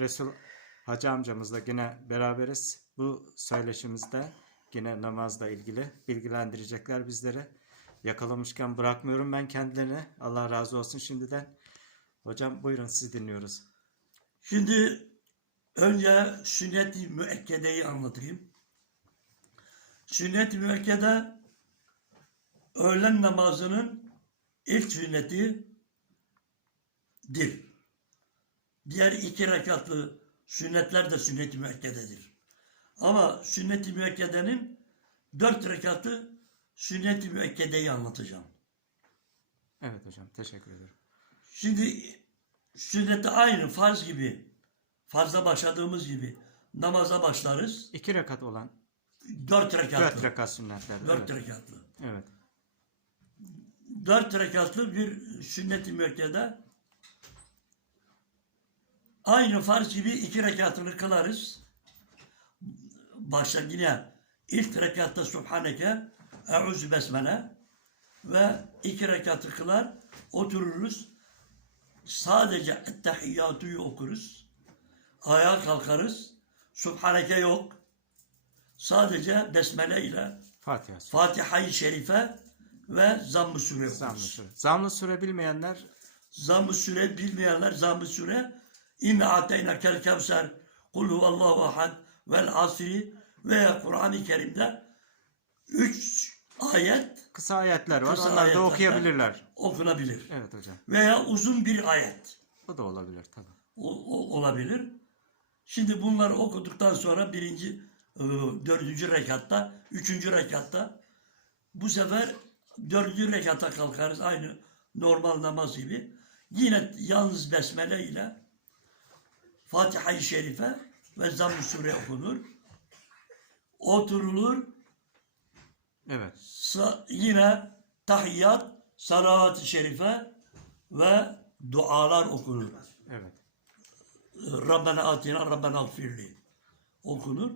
Resul Hacı amcamızla yine beraberiz. Bu söyleşimizde yine namazla ilgili bilgilendirecekler bizleri. Yakalamışken bırakmıyorum ben kendilerini. Allah razı olsun şimdiden. Hocam buyurun sizi dinliyoruz. Şimdi önce sünnet-i müekkedeyi anlatayım. Sünnet-i müekkede öğlen namazının ilk sünnetidir. Diğer iki rekatlı sünnetler de sünnet-i müekkededir. Ama sünnet-i müekkedenin dört rekatı sünnet-i müekkedeyi anlatacağım. Evet hocam teşekkür ederim. Şimdi sünnette aynı farz gibi, farzda başladığımız gibi namaza başlarız. İki rekat olan Dört rekatlı. dört rekat sünnetler. Dört evet. rekatlı. evet. Dört rekatlı bir sünnet-i müekkede aynı farz gibi iki rekatını kılarız. Başta yine ilk rekatta Subhaneke, Eûzü Besmele ve iki rekatı kılar, otururuz. Sadece Ettehiyyatu'yu okuruz. Ayağa kalkarız. Subhaneke yok. Sadece Besmele ile Fatiha. Fatiha-i Şerife ve Zamm-ı Sure okuruz. Zamlı süre. Zamlı süre bilmeyenler Zamm-ı Sure bilmeyenler Zamm-ı Sure İnne ateyna kel kevser Kul huvallahu ahad vel asri veya Kur'an-ı Kerim'de üç ayet kısa ayetler var. Kısa Onlar da okuyabilirler. okunabilir. Evet hocam. Veya uzun bir ayet O da olabilir tabii. o- o- olabilir. Şimdi bunları okuduktan sonra birinci, e, dördüncü rekatta, üçüncü rekatta bu sefer dördüncü rekata kalkarız aynı normal namaz gibi. Yine yalnız besmele ile Fatiha-i Şerife ve Zamm-ı Sure okunur. Oturulur. Evet. Sa- yine tahiyyat, salavat-ı şerife ve dualar okunur. Evet. Rabbena atina, Rabbena gfirli okunur.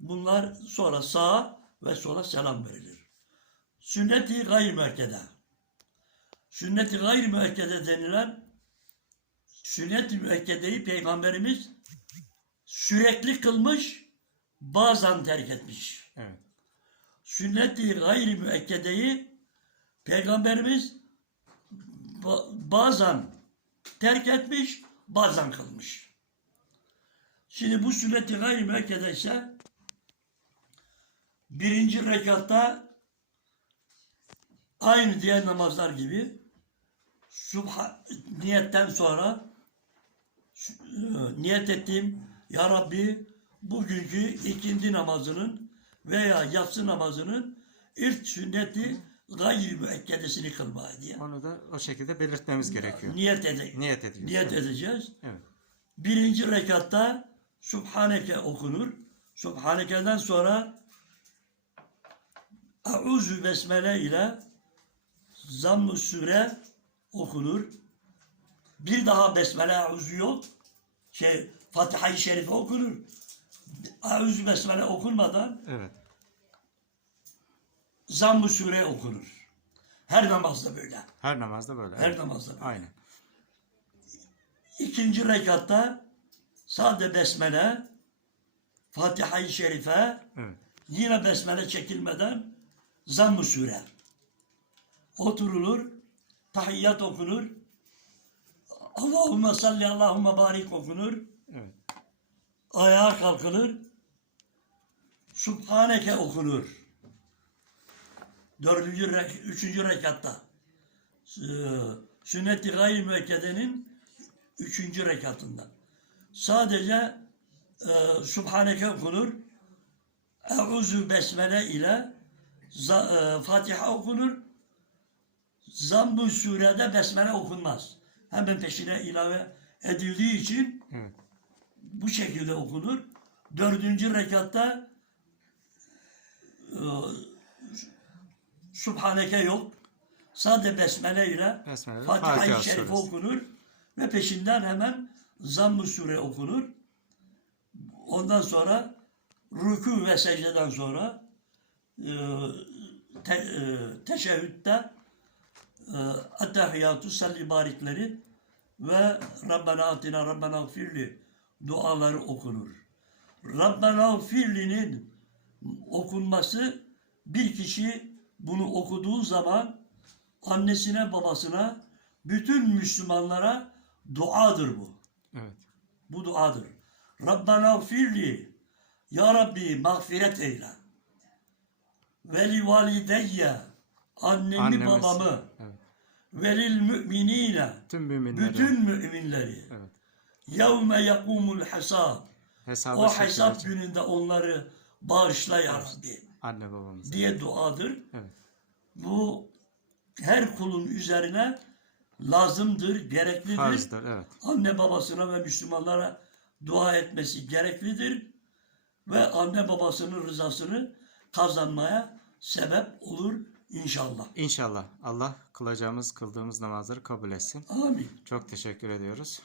Bunlar sonra sağ ve sonra selam verilir. Sünnet-i gayr müekkede. Sünnet-i gayr müekkede denilen sünnet-i müekkedeyi Peygamberimiz sürekli kılmış, bazen terk etmiş. Evet. Sünnet-i gayr müekkedeyi Peygamberimiz ba- bazen terk etmiş, bazen kılmış. Şimdi bu sünnet-i gayr müekkede ise birinci rekatta aynı diğer namazlar gibi subha, niyetten sonra niyet ettiğim Ya Rabbi bugünkü ikindi namazının veya yatsı namazının ilk sünneti gayri müekkedesini kılmaya diye. Onu da o şekilde belirtmemiz gerekiyor. Niyet, ede Niyet ediyoruz. niyet Evet. edeceğiz. Evet. Birinci rekatta Subhaneke okunur. Subhaneke'den sonra Eûzü Besmele ile Zamm-ı Sure okunur. Bir daha Besmele Eûzü yok. Şey, Fatiha-i Şerife okunur. Eûzü Besmele okunmadan Evet. Zamm-ı Sure okunur. Her namazda böyle. Her namazda böyle. Her evet. namazda böyle. Aynen. İkinci rekatta sade besmele, Fatiha-i Şerife, Evet. yine besmele çekilmeden zamm-ı sure. Oturulur, tahiyyat okunur, Allahümme salli Allahümme barik okunur, Evet. ayağa kalkılır, Subhaneke okunur. Dördüncü, rek- üçüncü rekatta. Ee, Sünnet-i gayri müekkedenin üçüncü rekatında. Sadece e, Subhaneke okunur. Eûzü Besmele ile za- e, Fatiha okunur. Zamm-ı surede Besmele okunmaz. Hemen peşine ilave edildiği için Evet. bu şekilde okunur. Dördüncü rekatta e, Subhaneke yok. Sade besmele ile Besmele Fatiha-i suresi. okunur ve peşinden hemen Zamm-ı Sure okunur. Ondan sonra rükû ve secdeden sonra e, te, e, teşehhütte Ettehiyyatü salli barikleri ve Rabbena atina Rabbena gfirli duaları okunur. Rabbena fiilinin okunması bir kişi bunu okuduğu zaman annesine babasına bütün Müslümanlara duadır bu. Evet. Bu duadır. Rabbena firli Ya Rabbi mağfiret eyle. Veli valideyye annemi Annemiz. babamı Evet. velil müminine Tüm müminleri. bütün müminleri Evet. yevme yakumul hesab o çekilecek. hesap gününde onları bağışla ya Rabbi Anne babamız. diye duadır. Evet. Bu her kulun üzerine lazımdır, gereklidir. Farzdır. Evet. Anne babasına ve Müslümanlara dua etmesi gereklidir. Ve anne babasının rızasını kazanmaya sebep olur inşallah. İnşallah Allah kılacağımız, kıldığımız namazları kabul etsin. Amin. Çok teşekkür ediyoruz.